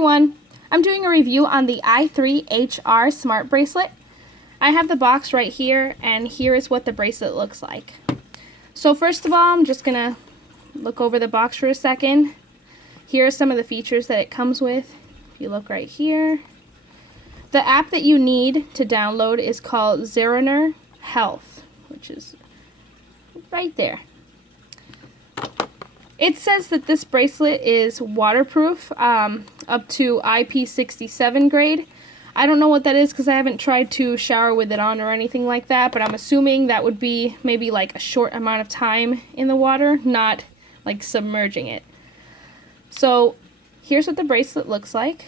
everyone! I'm doing a review on the i3HR Smart Bracelet. I have the box right here, and here is what the bracelet looks like. So first of all, I'm just gonna look over the box for a second. Here are some of the features that it comes with. If you look right here. The app that you need to download is called Zeroner Health, which is right there. It says that this bracelet is waterproof up to IP67 grade. I don't know what that is because I haven't tried to shower with it on or anything like that, but I'm assuming that would be maybe like a short amount of time in the water, not like submerging it. So here's what the bracelet looks like.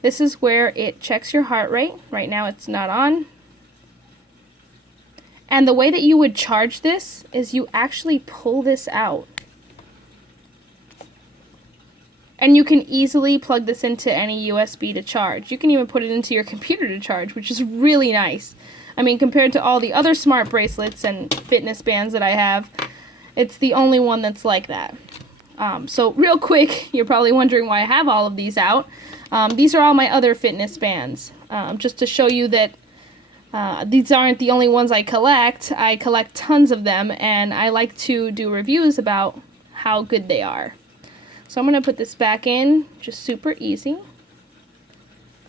This is where it checks your heart rate. Right now it's not on. And the way that you would charge this is you actually pull this out. And you can easily plug this into any USB to charge. You can even put it into your computer to charge, which is really nice. I mean, compared to all the other smart bracelets and fitness bands that I have, it's the only one that's like that. So real quick, you're probably wondering why I have all of these out. These are all my other fitness bands, just to show you that these aren't the only ones I collect. I collect tons of them, and I like to do reviews about how good they are. So I'm going to put this back in, just super easy.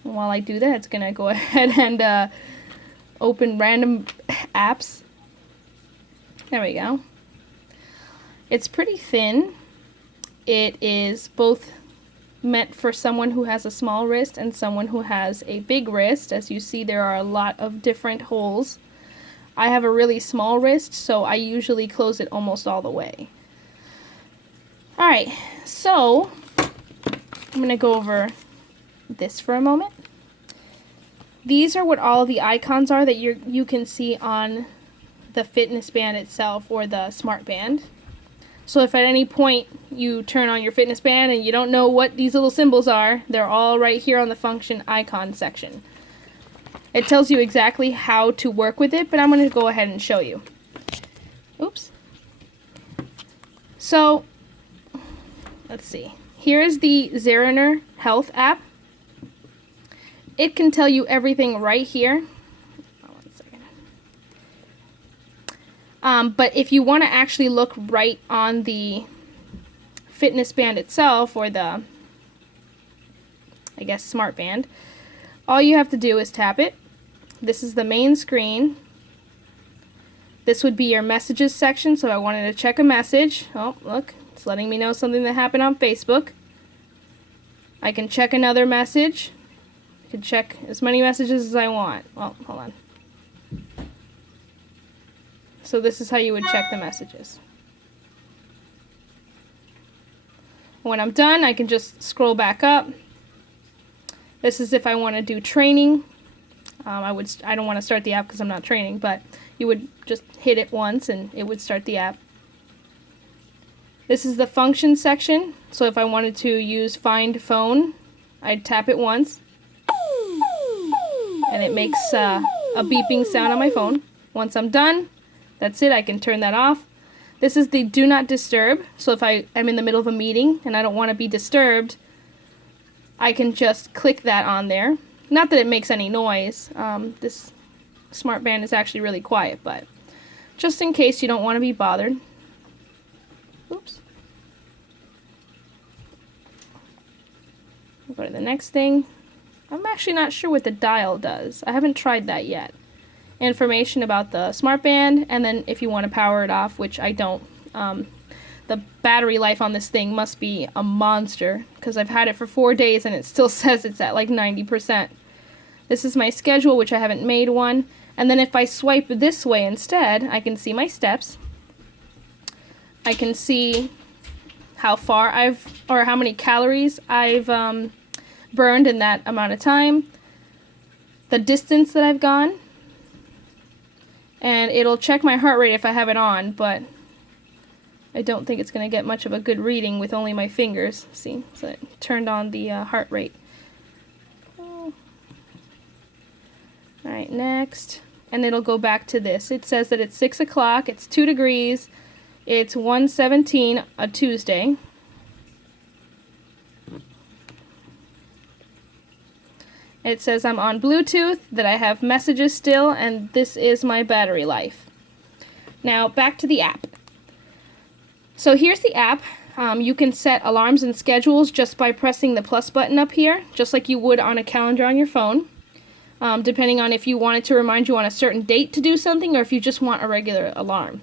And while I do that, it's going to go ahead and open random apps. There we go. It's pretty thin. It is both meant for someone who has a small wrist and someone who has a big wrist. As you see, there are a lot of different holes. I have a really small wrist, so I usually close it almost all the way. Alright, so I'm going to go over this for a moment. These are what all the icons are that you can see on the fitness band itself or the smart band. So if at any point you turn on your fitness band and you don't know what these little symbols are, they're all right here on the function icon section. It tells you exactly how to work with it, but I'm going to go ahead and show you. Oops. So, let's see. Here is the Zeroner Health app. It can tell you everything right here. But if you want to actually look right on the fitness band itself, or the, I guess, smart band, all you have to do is tap it. This is the main screen. This would be your messages section, so I wanted to check a message. Oh, look, it's letting me know something that happened on Facebook. I can check another message. I can check as many messages as I want. Well, hold on. So this is how you would check the messages. When I'm done, I can just scroll back up. This is if I want to do training. I don't want to start the app because I'm not training, but you would just hit it once and it would start the app. This is the function section. So if I wanted to use find phone, I'd tap it once. And it makes a beeping sound on my phone. Once I'm done, that's it. I can turn that off. This is the do not disturb. So if I am in the middle of a meeting and I don't want to be disturbed, I can just click that on there. Not that it makes any noise. This smart band is actually really quiet, but just in case you don't want to be bothered. Oops. We'll go to the next thing. I'm actually not sure what the dial does. I haven't tried that yet. Information about the smart band, and then if you want to power it off, which I don't. The battery life on this thing must be a monster because I've had it for 4 days and it still says it's at like 90%. This is my schedule, which I haven't made one, and then if I swipe this way instead, I can see my steps. I can see how far or how many calories I've burned in that amount of time, the distance that I've gone. And it'll check my heart rate if I have it on, but I don't think it's going to get much of a good reading with only my fingers. See, so it turned on the heart rate. Oh. Alright, next. And it'll go back to this. It says that it's 6 o'clock, it's 2 degrees, it's 1:17, a Tuesday. It says I'm on Bluetooth, that I have messages still, and this is my battery life. Now, back to the app. So here's the app. You can set alarms and schedules just by pressing the plus button up here, just like you would on a calendar on your phone, depending on if you want it to remind you on a certain date to do something or if you just want a regular alarm.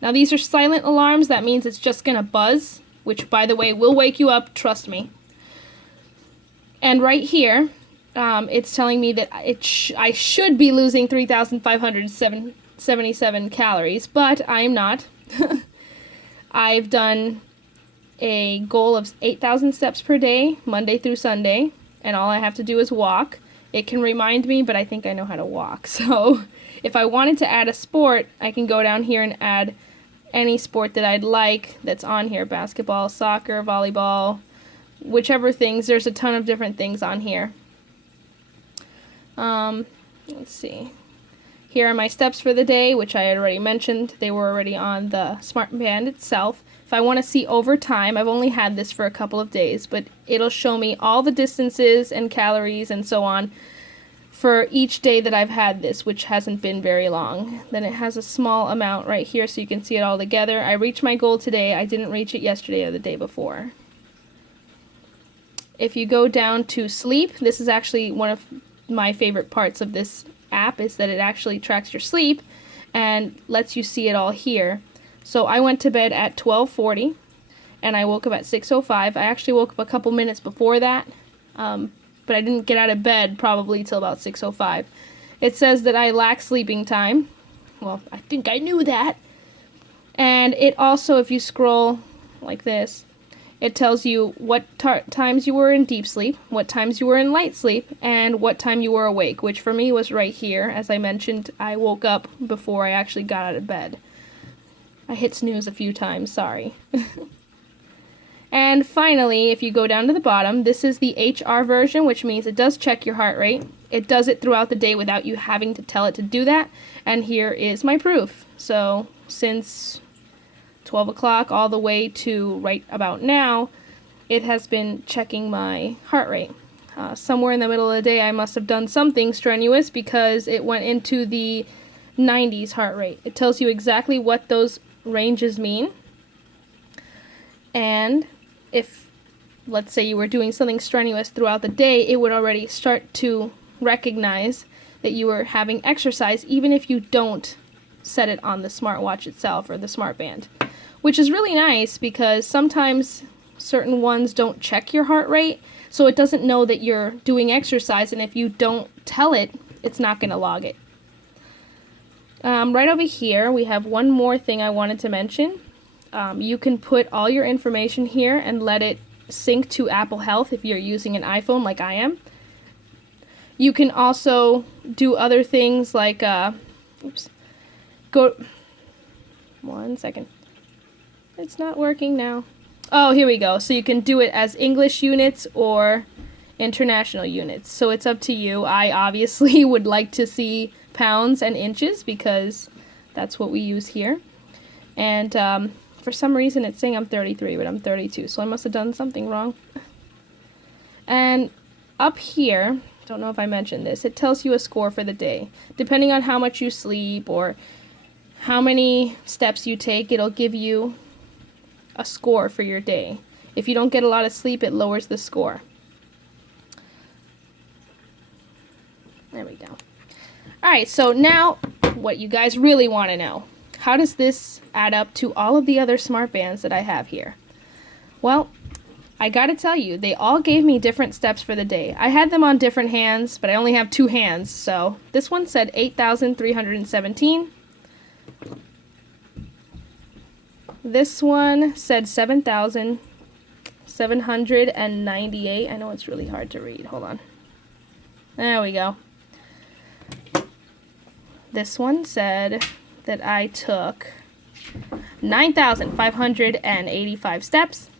Now, these are silent alarms. That means it's just going to buzz, which, by the way, will wake you up, trust me. And right here, it's telling me that I should be losing 3,577 calories, but I'm not. I've done a goal of 8,000 steps per day, Monday through Sunday, and all I have to do is walk. It can remind me, but I think I know how to walk. So if I wanted to add a sport, I can go down here and add any sport that I'd like that's on here. Basketball, soccer, volleyball, whichever things. There's a ton of different things on here. Let's see. Here are my steps for the day, which I had already mentioned. They were already on the smart band itself. If I want to see over time, I've only had this for a couple of days, but it'll show me all the distances and calories and so on for each day that I've had this, which hasn't been very long. Then it has a small amount right here so you can see it all together. I reached my goal today. I didn't reach it yesterday or the day before. If you go down to sleep, this is actually one of my favorite parts of this app, is that it actually tracks your sleep and lets you see it all here. So I went to bed at 12:40 and I woke up at 6:05. I actually woke up a couple minutes before that, but I didn't get out of bed probably till about 6:05. It says that I lack sleeping time. Well, I think I knew that. And it also, if you scroll like this, it tells you what times you were in deep sleep, what times you were in light sleep, and what time you were awake, which for me was right here. As I mentioned, I woke up before I actually got out of bed. I hit snooze a few times, sorry. And finally, if you go down to the bottom, this is the HR version, which means it does check your heart rate. It does it throughout the day without you having to tell it to do that. And here is my proof. So since 12 o'clock all the way to right about now, it has been checking my heart rate. Somewhere in the middle of the day I must have done something strenuous because it went into the 90s heart rate. It tells you exactly what those ranges mean. And if, let's say, you were doing something strenuous throughout the day, it would already start to recognize that you were having exercise, even if you don't set it on the smartwatch itself or the smart band. Which is really nice because sometimes certain ones don't check your heart rate, so it doesn't know that you're doing exercise, and if you don't tell it, it's not going to log it. Right over here, we have one more thing I wanted to mention. You can put all your information here and let it sync to Apple Health if you're using an iPhone like I am. You can also do other things like, one second. It's not working now. Oh, here we go. So you can do it as English units or international units. So it's up to you. I obviously would like to see pounds and inches because that's what we use here. And for some reason it's saying I'm 33, but I'm 32. So I must have done something wrong. And up here, don't know if I mentioned this, it tells you a score for the day. Depending on how much you sleep or how many steps you take, it'll give you a score for your day. If you don't get a lot of sleep, it lowers the score. There we go. Alright, so now what you guys really want to know. How does this add up to all of the other smart bands that I have here? Well, I gotta tell you, they all gave me different steps for the day. I had them on different hands, but I only have two hands, so this one said 8,317. This one said 7,798. I know it's really hard to read. Hold on. There we go. This one said that I took 9,585 steps.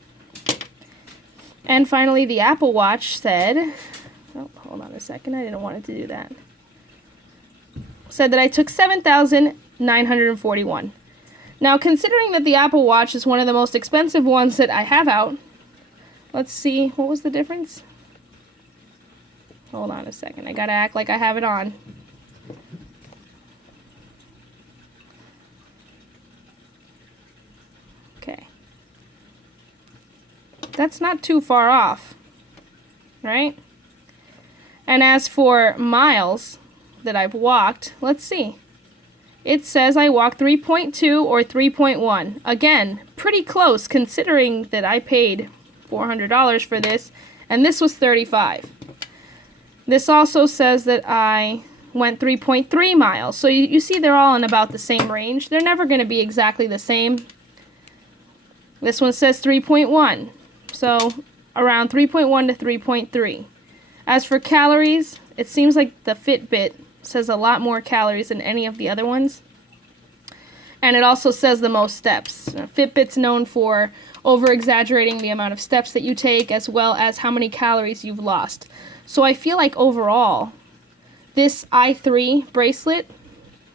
And finally, the Apple Watch said, oh, hold on a second, I didn't want it to do that. Said that I took 7,941. Now, considering that the Apple Watch is one of the most expensive ones that I have out, let's see, what was the difference? Hold on a second. I gotta act like I have it on. Okay. That's not too far off, right? And as for miles that I've walked, let's see. It says I walked 3.2 or 3.1. Again, pretty close considering that I paid $400 for this, and this was $35. This also says that I went 3.3 miles. So you see they're all in about the same range. They're never going to be exactly the same. This one says 3.1. So around 3.1 to 3.3. As for calories, it seems like the Fitbit says a lot more calories than any of the other ones. And it also says the most steps. Fitbit's known for over-exaggerating the amount of steps that you take as well as how many calories you've lost. So I feel like overall, this i3 bracelet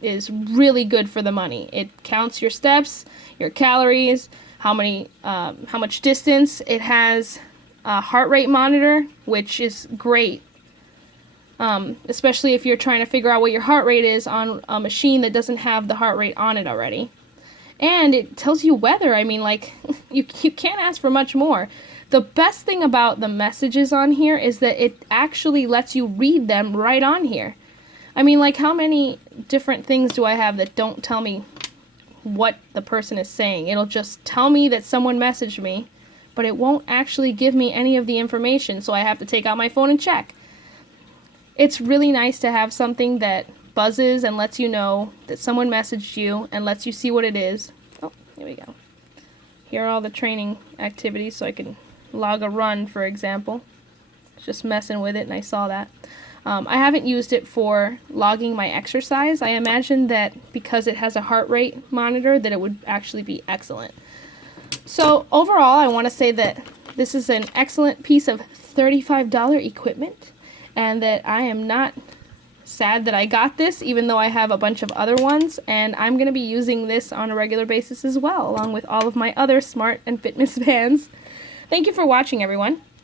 is really good for the money. It counts your steps, your calories, how much distance. It has a heart rate monitor, which is great. Especially if you're trying to figure out what your heart rate is on a machine that doesn't have the heart rate on it already. And it tells you weather. I mean, like, you can't ask for much more. The best thing about the messages on here is that it actually lets you read them right on here. I mean, like, how many different things do I have that don't tell me what the person is saying? It'll just tell me that someone messaged me, but it won't actually give me any of the information, so I have to take out my phone and check. It's really nice to have something that buzzes and lets you know that someone messaged you and lets you see what it is. Oh, here we go. Here are all the training activities, so I can log a run, for example. Just messing with it, and I saw that. I haven't used it for logging my exercise. I imagine that because it has a heart rate monitor that it would actually be excellent. So overall, I want to say that this is an excellent piece of $35 equipment, and that I am not sad that I got this, even though I have a bunch of other ones, and I'm going to be using this on a regular basis as well, along with all of my other smart and fitness bands. Thank you for watching, everyone.